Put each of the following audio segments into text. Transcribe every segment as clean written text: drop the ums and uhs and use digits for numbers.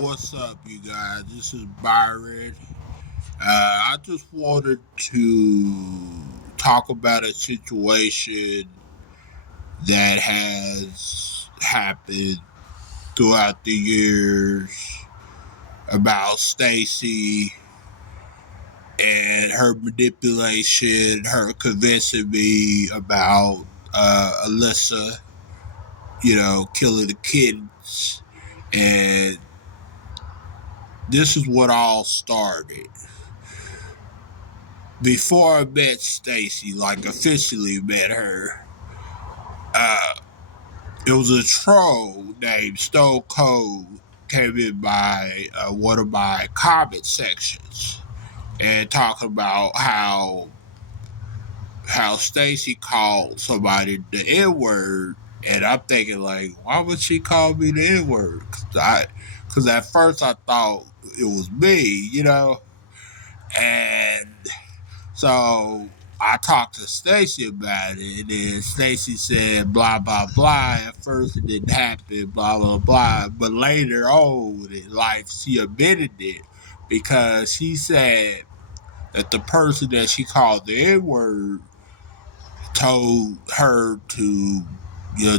What's up, you guys? This is Byron. I just wanted to talk about a situation that has happened throughout the years about Stacey and her manipulation, her convincing me about Alyssa, killing the kids. And this is what all started. Before I met Stacey, like officially met her, uh, it was a troll named Stone Cold came in my one of my comment sections and talking about how Stacey called somebody the N word, and I'm thinking like, why would she call me the N word? Because at first I thought it was me. And so I talked to Stacey about it, and then Stacey said blah blah blah. At first it didn't happen, blah blah blah. But later on in life, she admitted it because she said that the person that she called the N word told her to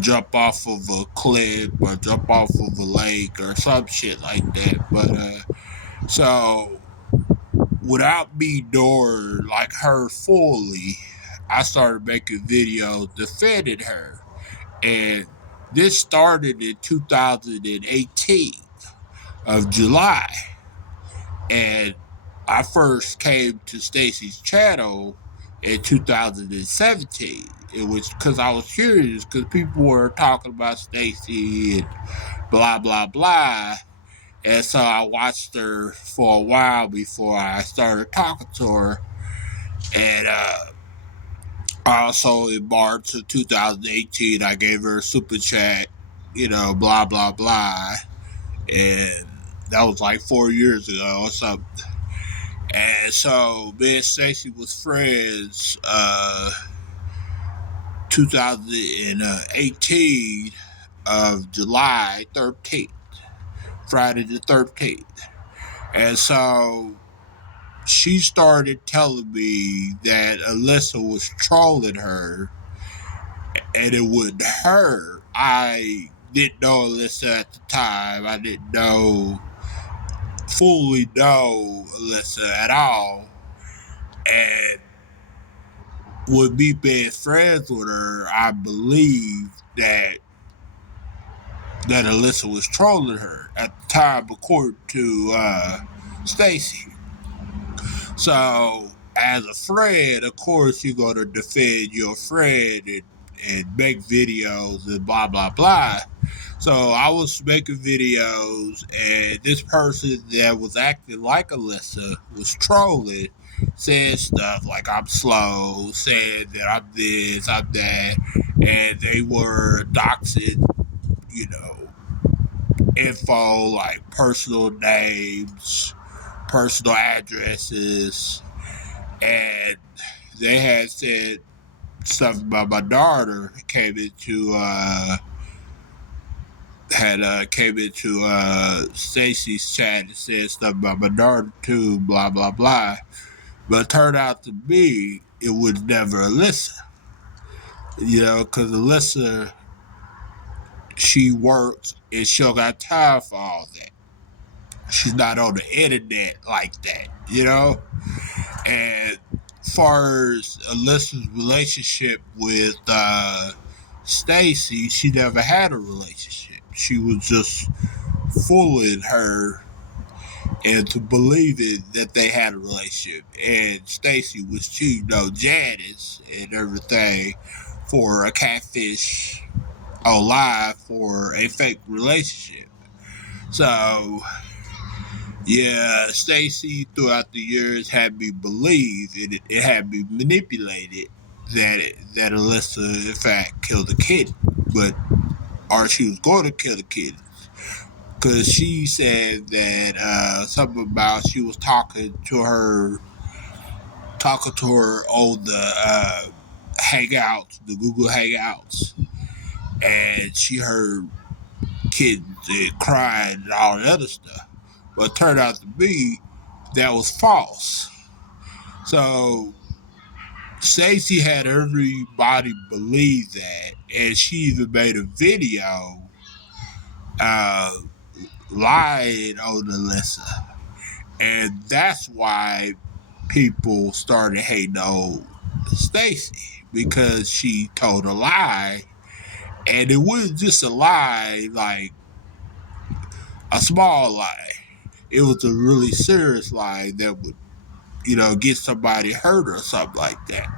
jump off of a cliff or jump off of a lake or some shit like that. But so without me knowing like her fully, I started making videos defending her. And this started in 2018 of July. And I first came to Stacey's channel in 2017. It was because I was curious because people were talking about Stacey and blah blah blah. And so I watched her for a while before I started talking to her. And also in March of 2018, I gave her a super chat, blah, blah, blah. And that was like 4 years ago or something. And so me and Stacey was friends 2018 of July 13th, Friday the 13th. And so she started telling me that Alyssa was trolling her and it wasn't her. I didn't know Alyssa at the time. I didn't fully know Alyssa at all. And with me being friends with her, I believed that Alyssa was trolling her at the time, according to Stacey. So, as a friend, of course, you're going to defend your friend and make videos and blah, blah, blah. So, I was making videos, and this person that was acting like Alyssa was trolling, saying stuff like I'm slow, saying that I'm this, I'm that, and they were doxing, you know, info like personal names, personal addresses, and they had said stuff about my daughter came into Stacey's chat and said stuff about my daughter too, blah blah blah. But it turned out to be it was never Alyssa, because Alyssa, she works and she don't got time for all that. She's not on the internet like that. And far as Alyssa's relationship with Stacey, she never had a relationship. She was just fooling her into believing that they had a relationship. And Stacey was cheating on Janice and everything for a catfish on live for a fake relationship. So yeah, Stacey throughout the years had me believe it had me manipulated that Alyssa in fact killed the kid, but or she was going to kill the kid because she said that something about she was talking to her on the Hangouts, the Google Hangouts, and she heard kittens and crying and all that other stuff. But it turned out to be that was false. So Stacey had everybody believe that, and she even made a video uh, lying on Alyssa, and that's why people started hating on Stacey because she told a lie, and it wasn't just a lie like a small lie. It was a really serious lie that would, get somebody hurt or something like that.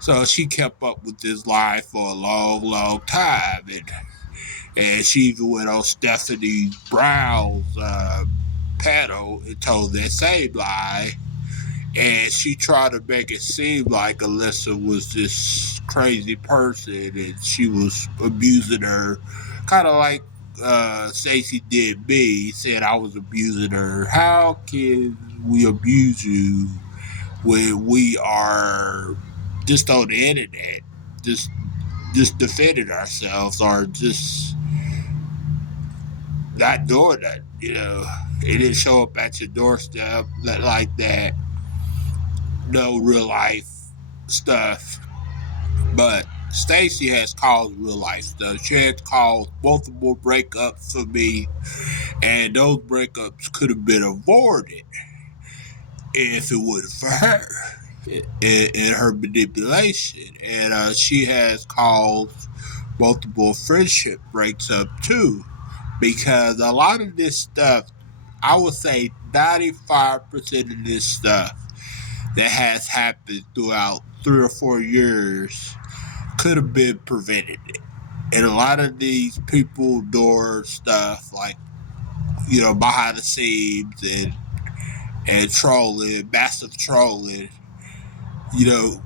So she kept up with this lie for a long, long time, and she even went on Stephanie Brown's panel and told that same lie. And she tried to make it seem like Alyssa was this crazy person and she was abusing her, kind of like Stacey did me. Said I was abusing her. How can we abuse you when we are just on the internet, just just defending ourselves or just not doing that? It didn't show up at your doorstep like that. No real life stuff. But Stacey has caused real life stuff. She has caused multiple breakups for me, and those breakups could have been avoided if it wasn't for her and her manipulation. And she has caused multiple friendship breaks up too, because a lot of this stuff, I would say 95% of this stuff that has happened throughout 3 or 4 years could have been prevented. And a lot of these people door stuff like, behind the scenes and trolling, massive trolling, you know,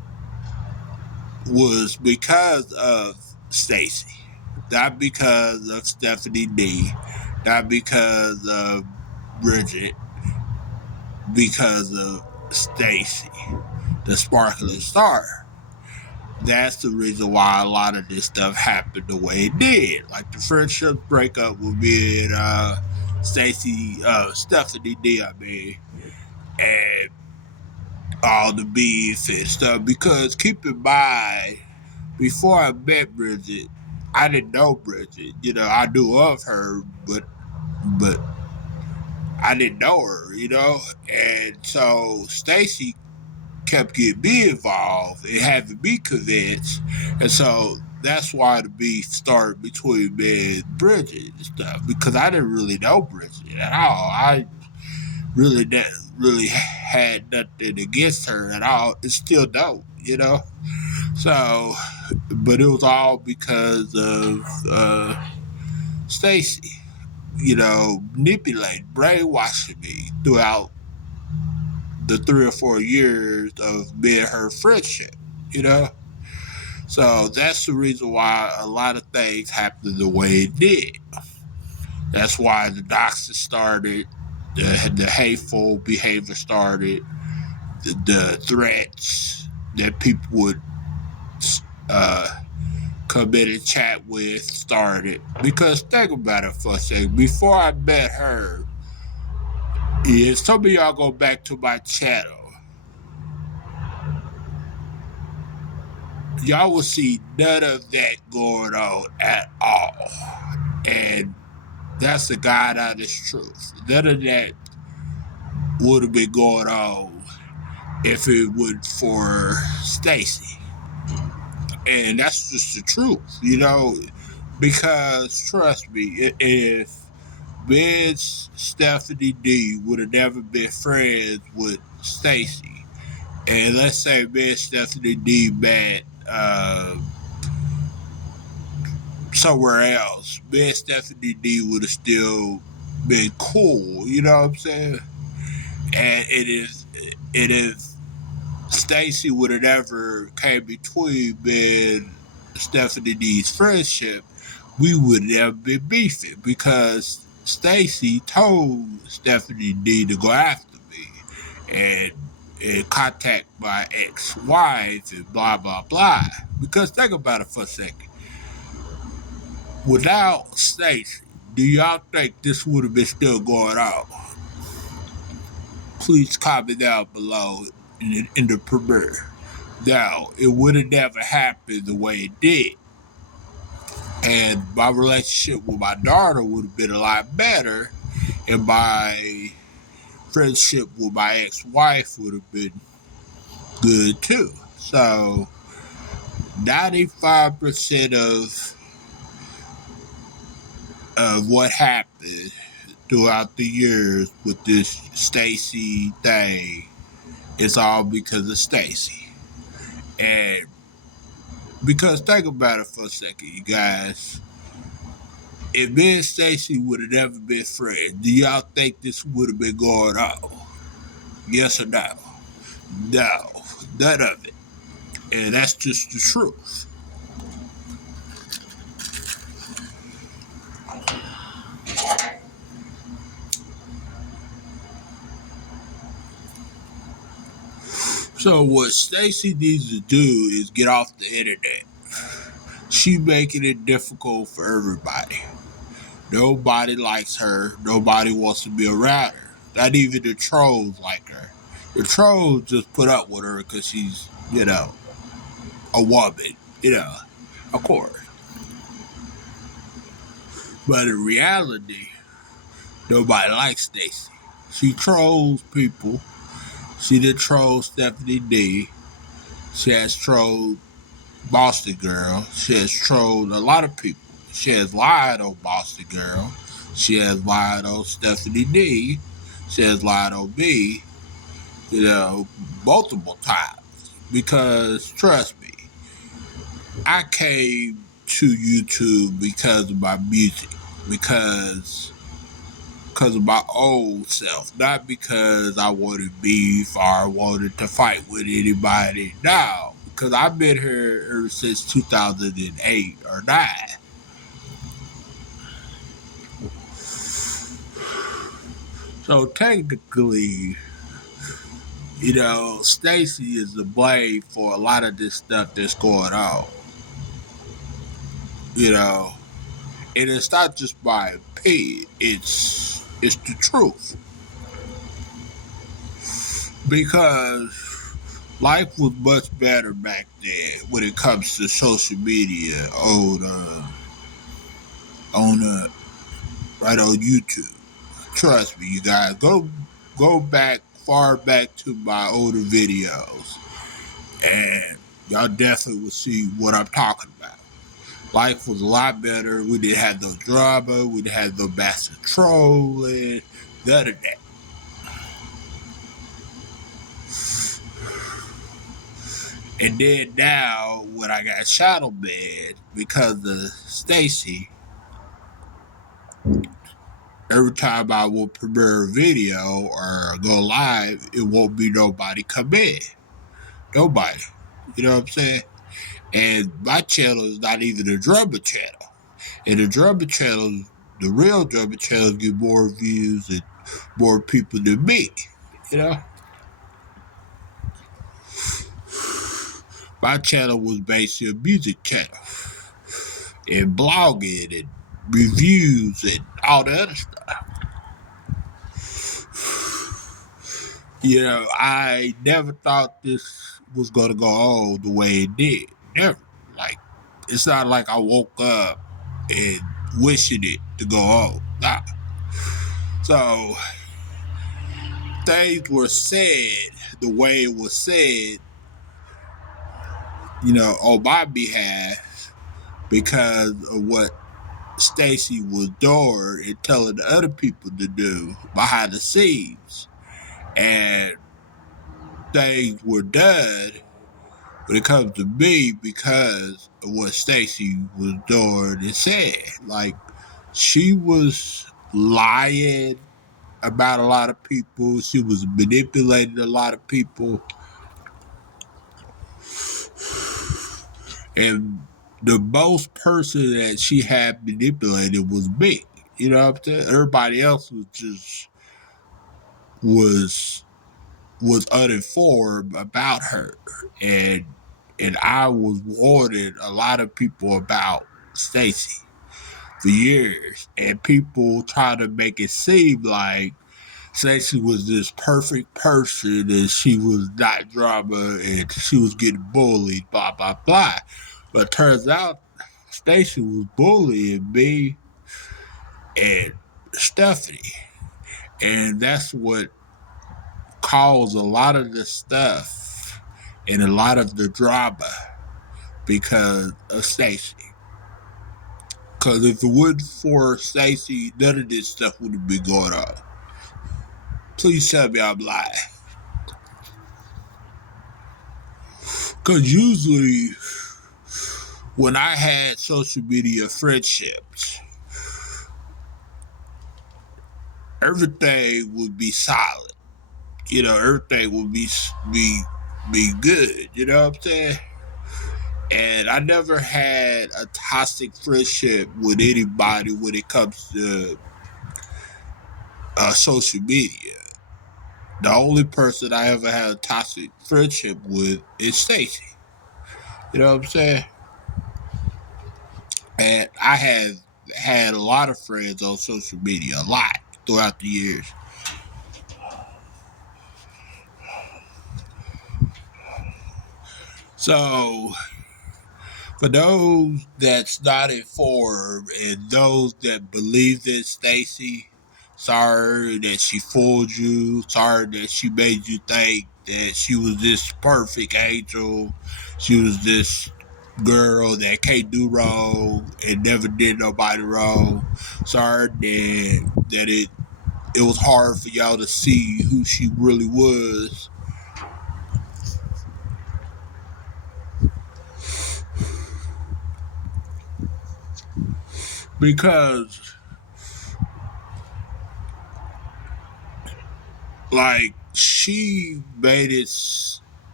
was because of Stacey. Not because of Stephanie D. Not because of Bridget. Because of Stacey, the sparkling star. That's the reason why a lot of this stuff happened the way it did. Like the friendship breakup with me and Stephanie D, and all the beef and stuff. Because keep in mind, before I met Bridget, I didn't know Bridget. I knew of her, but I didn't know her. And so Stacey kept getting me involved and having me convinced. And so that's why the beef started between me and Bridget and stuff, because I didn't really know Bridget at all. I really had nothing against her at all. It still don't. So, but it was all because of Stacey, manipulating, brainwashing me throughout the 3 or 4 years of me and her friendship, you know? So that's the reason why a lot of things happened the way it did. That's why the doxing started, the hateful behavior started, the threats that people would uh, come in and chat with started. Because think about it for a second. Before I met her, if some of y'all go back to my channel, y'all will see none of that going on at all. And that's the God honest truth. None of that would have been going on if it wasn't for Stacey. And that's just the truth, because trust me, if Ben's Stephanie D would have never been friends with Stacey, and let's say Ben Stephanie D met somewhere else, me and Stephanie D would have still been cool. You know what I'm saying? And if Stacey would have never came between me and Stephanie D's friendship, we would never been beefing because Stacey told Stephanie D to go after me and contact my ex-wife and blah blah blah. Because think about it for a second. Without Stacey, Do y'all think this would have been still going on? Please comment down below in the premiere. Now, it would have never happened the way it did. And my relationship with my daughter would have been a lot better. And my friendship with my ex-wife would have been good too. So 95% of what happened throughout the years with this Stacey thing is all because of Stacey. And because think about it for a second, you guys. If me and Stacey would have never been friends, do y'all think this would have been going on? Yes or no? No, none of it. And that's just the truth. So what Stacey needs to do is get off the internet. She making it difficult for everybody. Nobody likes her. Nobody wants to be around her. Not even the trolls like her. The trolls just put up with her because she's, a woman. Of course. But in reality, nobody likes Stacey. She trolls people. She did troll Stephanie D. She has trolled Boston Girl. She has trolled a lot of people. She has lied on Boston Girl. She has lied on Stephanie D. She has lied on me, multiple times. Because, trust me, I came to YouTube because of my music. Because of my old self, not because I wanted beef or I wanted to fight with anybody. No, because I've been here ever since 2008 or 9. So technically, Stacey is the blame for a lot of this stuff that's going on. And it's not just my opinion; it's the truth. Because life was much better back then when it comes to social media on right on YouTube. Trust me, you guys, go back far back to my older videos, and y'all definitely will see what I'm talking about. Life was a lot better. We didn't have no drama. We didn't have no massive trolling. None of that. And then now, when I got shadow banned because of Stacey, every time I will premiere a video or go live, it won't be nobody come in. Nobody. You know what I'm saying? And my channel is not even a drummer channel. And the drummer channel, the real drummer channels get more views and more people than me. You know? My channel was basically a music channel. And blogging and reviews and all the other stuff. I never thought this was gonna go on the way it did. Never. Like, it's not like I woke up and wishing it to go on. Nah. So things were said the way it was said, on my behalf because of what Stacey was doing and telling the other people to do behind the scenes. And things were done when it comes to me because of what Stacey was doing and said. Like, she was lying about a lot of people. She was manipulating a lot of people. And the most person that she had manipulated was me. You know what I'm saying? Everybody else was was uninformed about her. And I was warning a lot of people about Stacey. for years, and people try to make it seem like Stacey was this perfect person and she was not drama and she was getting bullied, blah blah blah. But turns out Stacey was bullying me and Stephanie, and that's what caused a lot of the stuff and a lot of the drama because of Stacey. Because if it wasn't for Stacey, none of this stuff would have been going on. Please tell me I'm lying. Because usually, when I had social media friendships, everything would be solid. You know, everything would be good. You know what I'm saying? And I never had a toxic friendship with anybody when it comes to social media. The only person I ever had a toxic friendship with is Stacey. You know what I'm saying? And I have had a lot of friends on social media, a lot throughout the years. So, for those that's not informed and those that believe in Stacey, sorry that she fooled you. Sorry that she made you think that she was this perfect angel. She was this girl that can't do wrong and never did nobody wrong. Sorry that it was hard for y'all to see who she really was. Because like she made it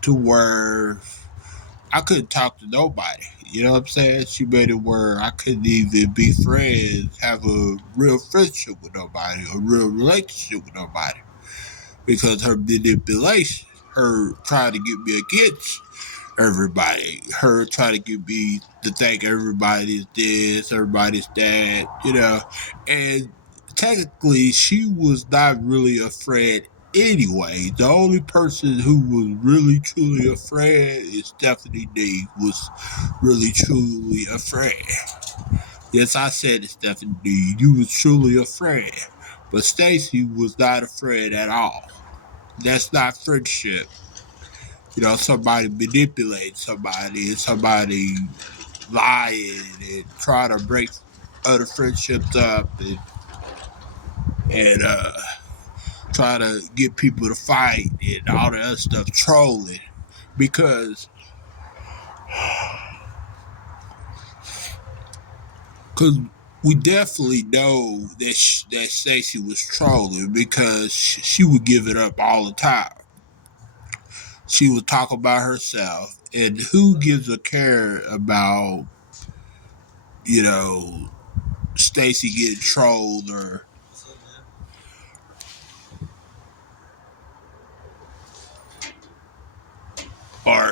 to where I couldn't talk to nobody. You know what I'm saying? She made it where I couldn't even be friends, have a real friendship with nobody, a real relationship with nobody. Because her manipulation, her trying to get me against everybody, her trying to get me to think everybody's this, everybody's that, you know. And technically, she was not really a friend anyway. The only person who was really truly a friend is Stephanie D. Was really truly a friend. Yes, I said it, Stephanie D. You was truly a friend, but Stacey was not a friend at all. That's not friendship. You know, somebody manipulate somebody and somebody lying and try to break other friendships up and try to get people to fight and all that other stuff, trolling. Because cause we definitely know that Stacey was trolling because she would give it up all the time. She would talk about herself, and who gives a care about, you know, Stacey getting trolled or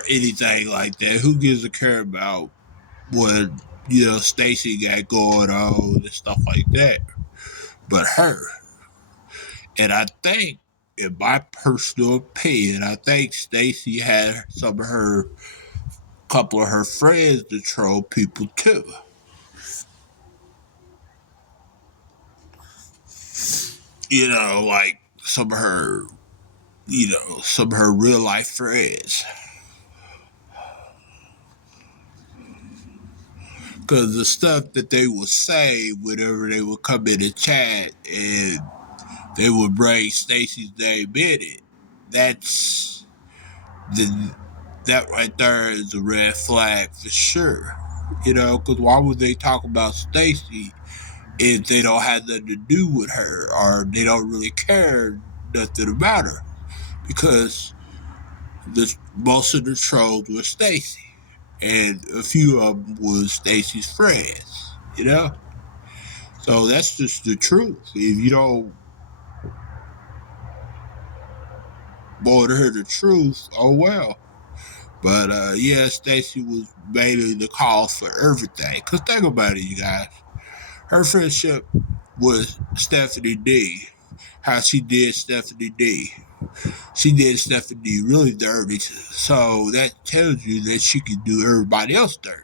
anything like that? Who gives a care about what, you know, Stacey got going on and stuff like that? But her. And I think, in my personal opinion, I think Stacey had some of her couple of her friends to troll people too. You know, like some of her, you know, some of her real life friends. Because the stuff that they would say whenever they would come in and chat and they would bring Stacey's name in it, that's the that right there is a red flag for sure. You know, because why would they talk about Stacey if they don't have nothing to do with her or they don't really care nothing about her? Because most of the trolls were Stacey, and a few of them was Stacey's friends. You know, so that's just the truth. If you don't want to hear the truth, oh well. But yeah, Stacey was mainly the cause for everything. Cause think about it, you guys. her friendship with Stephanie D, how she did Stephanie D. She did Stephanie D really dirty. So that tells you that she could do everybody else dirty.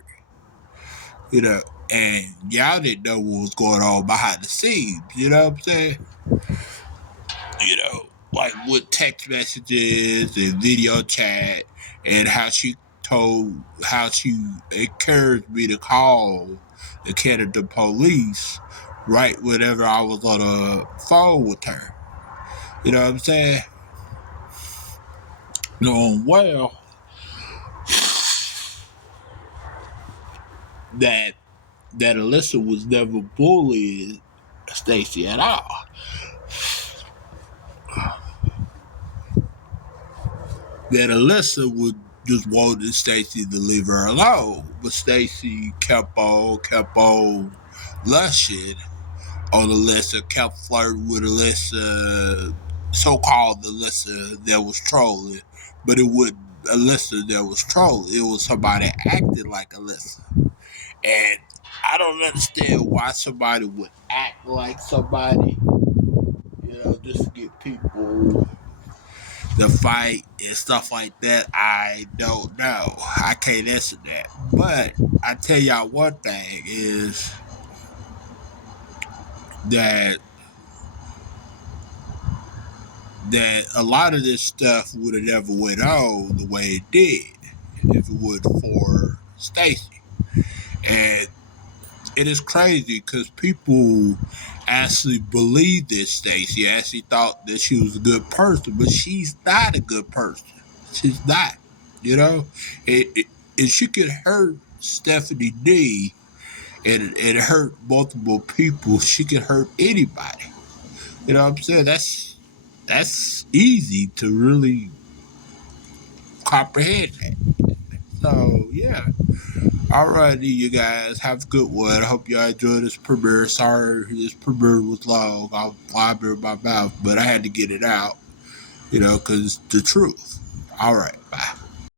You know, and y'all didn't know what was going on behind the scenes. You know what I'm saying? You know, like with text messages and video chat, and how she encouraged me to call the Canada police right whenever I was on the phone with her. You know what I'm saying? Knowing well that Alyssa was never bullying Stacey at all. That Alyssa would just wanted Stacey to leave her alone, but Stacey kept on lushing on Alyssa, kept flirting with Alyssa, so-called Alyssa that was trolling, but it wasn't Alyssa that was trolling. It was somebody acting like Alyssa, and I don't understand why somebody would act like somebody, just to get people to fight and stuff like that. I don't know. I can't answer that. But I tell y'all one thing is that a lot of this stuff would have never went on the way it did if it would for Stacey. And it is crazy because people actually believe this. Stacey actually thought that she was a good person, but she's not a good person. She's not. You know, and she could hurt Stephanie D and hurt multiple people. She could hurt anybody. You know what I'm saying? That's easy to really comprehend that. So yeah. Alrighty, you guys, have a good one. I hope y'all enjoyed this premiere. Sorry this premiere was long. I'm blabbering my mouth, but I had to get it out, because it's the truth. Alright, bye.